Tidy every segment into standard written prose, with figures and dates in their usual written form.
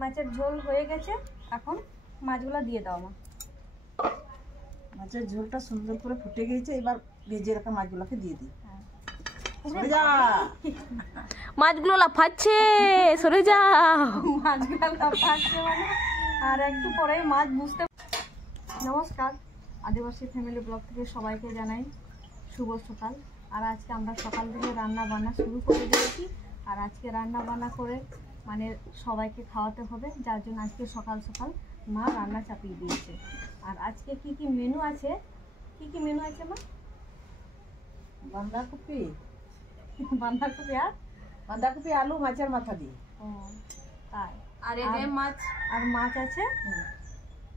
মাছের ঝোল হয়ে গেছে, এখন মাছগুলো দিয়ে দাও মা। মাছের ঝোলটা সুন্দর করে ফুটে গেছে, এবার ভেজে রাখা মাছগুলোকে দিয়ে দিই। মাছগুলো লাফাচ্ছে, সরে যাও। মাছগুলো লাফাচ্ছে মানে আর একটু পরেই মাছ বুঝতে। নমস্কার, আদিবাসী ফ্যামিলি ব্লগ থেকে সবাইকে জানাই শুভ সকাল। আর আজকে আমরা সকাল থেকে রান্না বান্না শুরু করে দিয়েছি। আর আজকে রান্না বান্না করে মানে সবাইকে খাওয়াতে হবে, যার জন্য আজকে সকাল সকাল মা রান্না চাপিয়ে দিয়েছে। আর আজকে কি কি মেনু আছে, কি কি মেনু আছে মা? বাঁধাকপি বাঁধাকপি আলু মাছের মাথা দিয়ে। ও তাই। আর এই যে মাছ, আর মাছ আছে,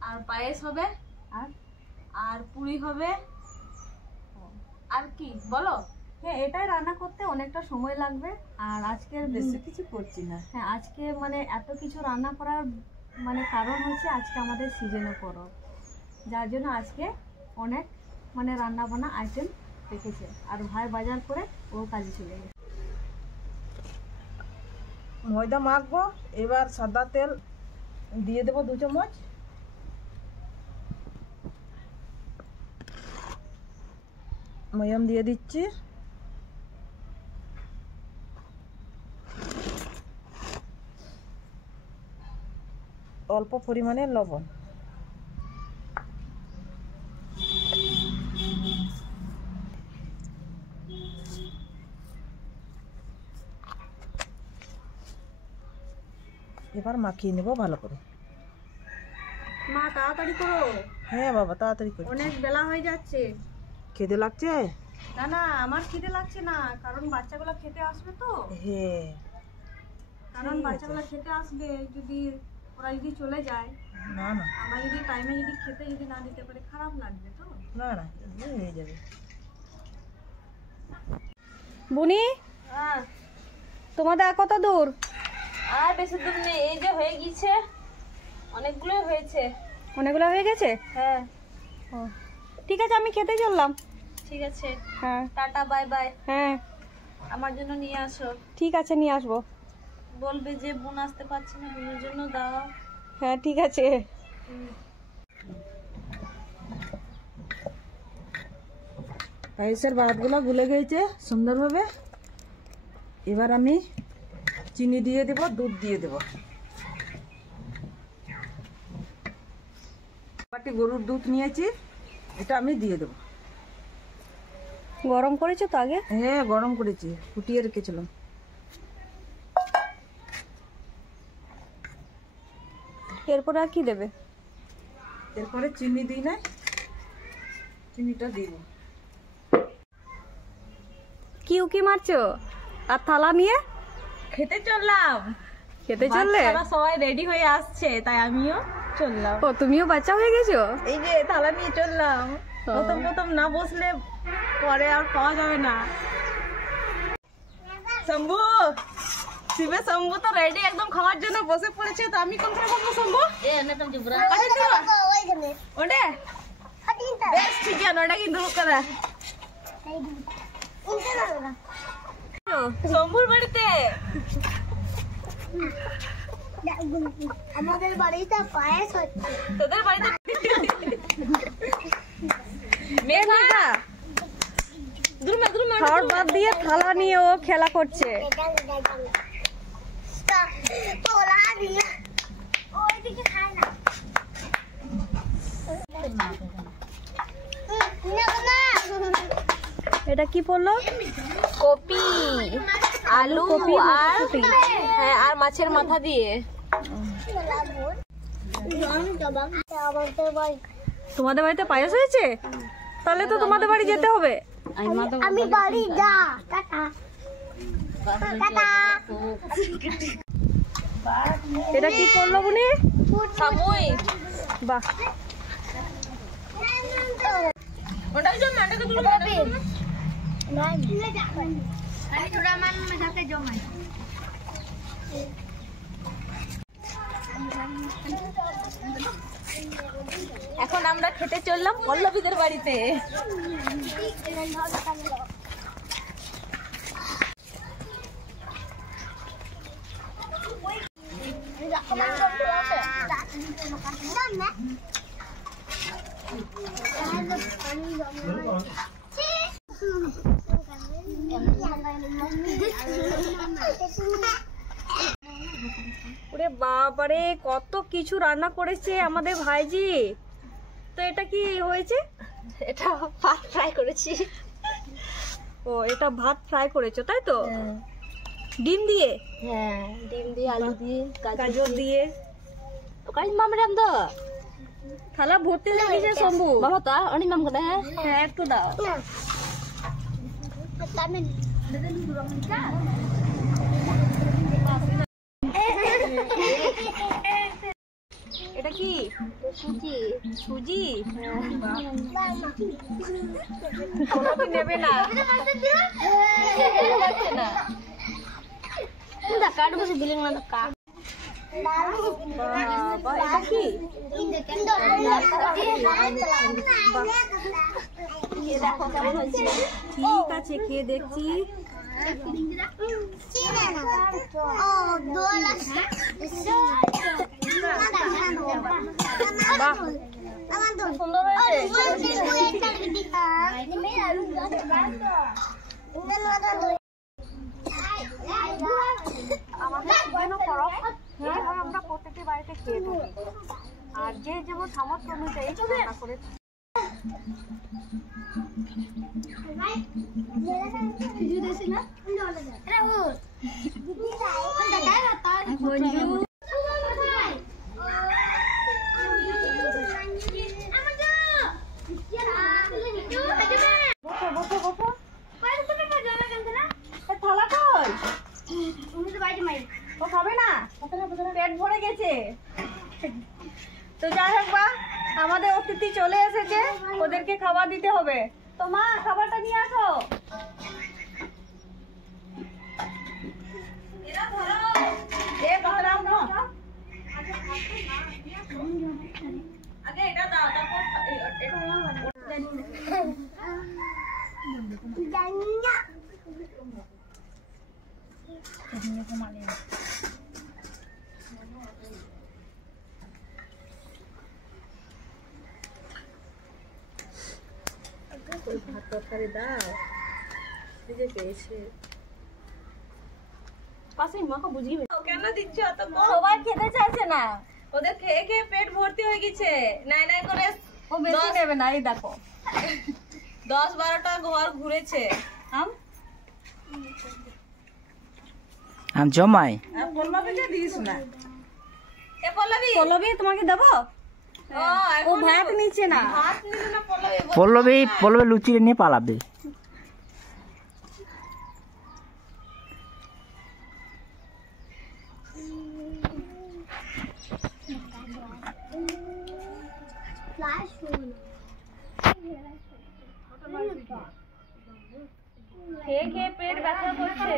আর পায়েস হবে, আর আর পুরি হবে, আর কি বলো? হ্যাঁ, এটাই রান্না করতে অনেকটা সময় লাগবে। আর আজকের বেশি কিছু করছি না। হ্যাঁ, আজকে মানে এত কিছু রান্না করার মানে কারণ হচ্ছে আজকে আমাদের সিজনে পরব, যার জন্য আজকে অনেক মানে রান্না বান্না আইটেম রেখেছে। আর ভাই বাজার করে ও কাজে চলে গেছে। ময়দা মাখবো, এবার সাদা তেল দিয়ে দেবো 2 চামচ। ময়াম দিয়ে দিচ্ছি, অল্প পরিমাণে লবণ, এবার মাখিয়ে নেব ভালো করে। মা তাড়াতাড়ি করো। হ্যাঁ বাবা, তাড়াতাড়ি করে, অনেক বেলা হয়ে যাচ্ছে। খেতে লাগছে? না না, আমার খিদে লাগছে না, কারণ বাচ্চাগুলো খেতে আসবে তো। হ্যাঁ, কারণ বাচ্চাগুলো খেতে আসবে, যদি ওরা যদি চলে যায়, না না আমরা যদি টাইমে যদি খেতে যদি না দিতে পারে খারাপ লাগবে তো। না না, হয়ে যাবে। বুনি, তোমাদের আর কত দূর? আর বেশি দূর নেই, এই যে হয়ে গেছে, অনেকগুলো হয়েছে। অনেকগুলো হয়ে গেছে? হ্যাঁ, ও ঠিক আছে, আমি খেতে চললাম। ঠিক আছে, হ্যাঁ টাটা, বাই বাই। হ্যাঁ আমার জন্য নিয়ে আসো। ঠিক আছে, নিয়ে আসবো। বলবে যে বোন আসতে পারছে না, বোনের জন্য দাও। হ্যাঁ ঠিক আছে। পায়েসের ভাতগুলো গুলে গেছে সুন্দরভাবে। এবার আমি চিনি দিয়ে দেব, দুধ দিয়ে দেব। বাটি গরুর দুধ নিয়েছি, এটা আমি দিয়ে দেব। গরম করেছো তো আগে? হ্যাঁ, গরম করেছি, ফুটিয়ে রেখেছিলাম। এরপরে আর কি দেবে? এরপরে চিনি দিই না, চিনিটা দিব। কি উকি মারছো? আর থালা নিয়ে খেতে চললাম। খেতে চললে? বাচ্চারা সবাই রেডি হয়ে আসছে, তাই আমিও চললাম। ও, তুমিও বাচ্চা হয়ে গেছো? এই যে থালা নিয়ে চললাম। প্রথম প্রথম না বসলে পরে আর পাওয়া যাবে না। শম্ভু, শিবে শম্ভু তো রেডি একদম খাওয়ার জন্য বসে পড়েছে, তো আমি কোনখানে বসবো শম্ভু? ওটা বেশ ঠিক আছে, ওটা কিন্তু করে শম্ভুর বাড়িতে। আমাদের বাড়িতে পায়েস হচ্ছে। তোদের বাড়িতে খাওয়ার বাদ দিয়ে থালা নিয়ে ও খেলা করছে। এটা কি পড়লো? কপি, আলু, কপি, আর মটরশুঁটি। হ্যাঁ, আর মাছের মাথা দিয়ে। তোমাদের বাড়িতে পায়েস হয়েছে? তাহলে তো তোমাদের বাড়ি যেতে হবে। আমি বাড়ি যা, টাটা টাটা। এটা কি করলো বুনি? সামুই বাহ, ওটা কি জন্য আটাকে তুলে আমি थोड़ा मन में जाके जो मैं এখন আমরা খেতে চললাম পল্লবীদের বাড়িতে। ওরে বাবারে, কত কিছু রান্না করেছে আমাদের ভাইজি। তো এটা কি হয়েছে? এটা ভাত ফ্রাই করেছি। ও, এটা ভাত ফ্রাই করেছো তাই তো? ডিম দিয়ে? হ্যাঁ, ডিম দিয়ে, আলু দিয়ে, গাজর দিয়ে। কাজ মামরাম তো থালা ভর্তি হয়ে গেছে শম্ভু। বাবা তা অনেক মাম করে। হ্যাঁ, একটু দাও। এটা কি? সুজি। সুজি? কোনোদিন নেবে না। কাঠ বসে দিলেন না তো কাঠ। বাবা, এটা কি? ঠিক আছে, খেয়ে দেখছি। বাহ, সুন্দর আমাদের সিজনও পরব, এইভাবে আমরা প্রত্যেকের বাড়িতে খেয়ে থাকি। আর যে যেমন সামর্থ্য অনুযায়ী রান্না করে ও খাবে না, পেট ভরে গেছে। তো যাই হোক, বা আমাদের অতিথি চলে এসেছে, ওদেরকে খাবার দিতে হবে। তো মা, খাবারটা নিয়ে আসো। আগে এটা দাও, তারপর ভাত তরকারি দাও। কেন দিচ্ছ? সবাই খেতে চাইছে না, ওদের খেয়ে খেয়ে পেট ভর্তি হয়ে গেছে। নাই নাই করে ও বেশি নেবে না। এই দেখো 10-12টা ঘর ঘুরেছে। জমাই পল্লবী, তোমাকে দেবো? ও ভাত নিচ্ছে না। পল্লবী লুচি নিয়ে পালাবে। খেয়ে খেয়ে পেট ব্যথা করছে।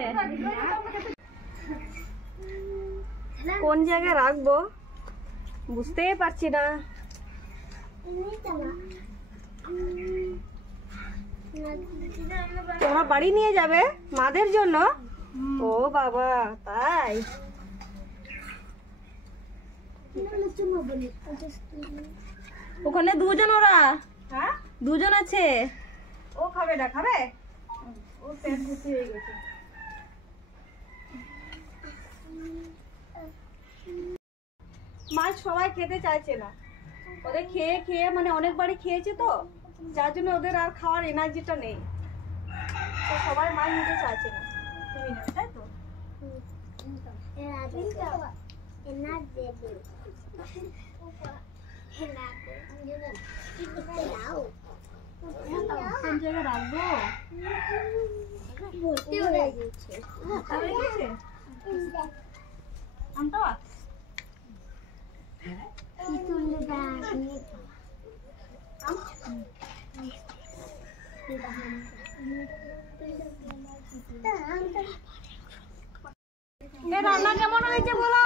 কোন জায়গায় রাখবো বুঝতেই পারছি না। তোমরা বাড়ি নিয়ে যাবে মাদের জন্য? ও বাবা, তাই? ওখানে দুজন, ওরা দুজন আছে। ও খাবে না? খাবে? ও পেট ভর্তি হয়ে গেছে। মাছ সবাই খেতে চাইছে না। ওদের খেয়ে খেয়ে মানে অনেকবারই খেয়েছে তো, যার জন্য ওদের আর খাওয়ার এনার্জিটা নেই। তো সবাই মাছ নিতে চাইছে না। তুমি না, তাই তো? কোন জায়গায় রাখবো? আমটা রান্না কেমন হয়েছে বলো?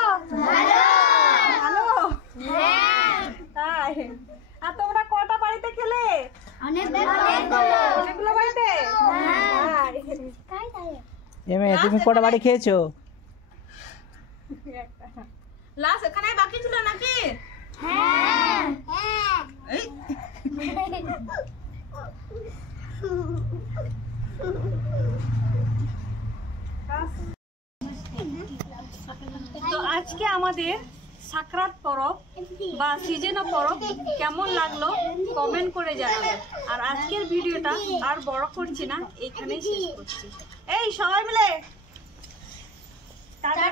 ভালো। তাই? আর তোমরা কটা বাড়িতে খেলে? অনেকগুলো বাড়িতে। তুমি কটা বাড়ি খেয়েছো? লাস্ট এখানে বাকি ছিল নাকি? এই তো আজকে আমাদের সাকরাত পরব বা সিজনা পরব কেমন লাগলো কমেন্ট করে জানাবেন। আর আজকের ভিডিওটা আর বড় করছি না, এইখানেই শেষ করছি। এই সবাই মিলে টাটা।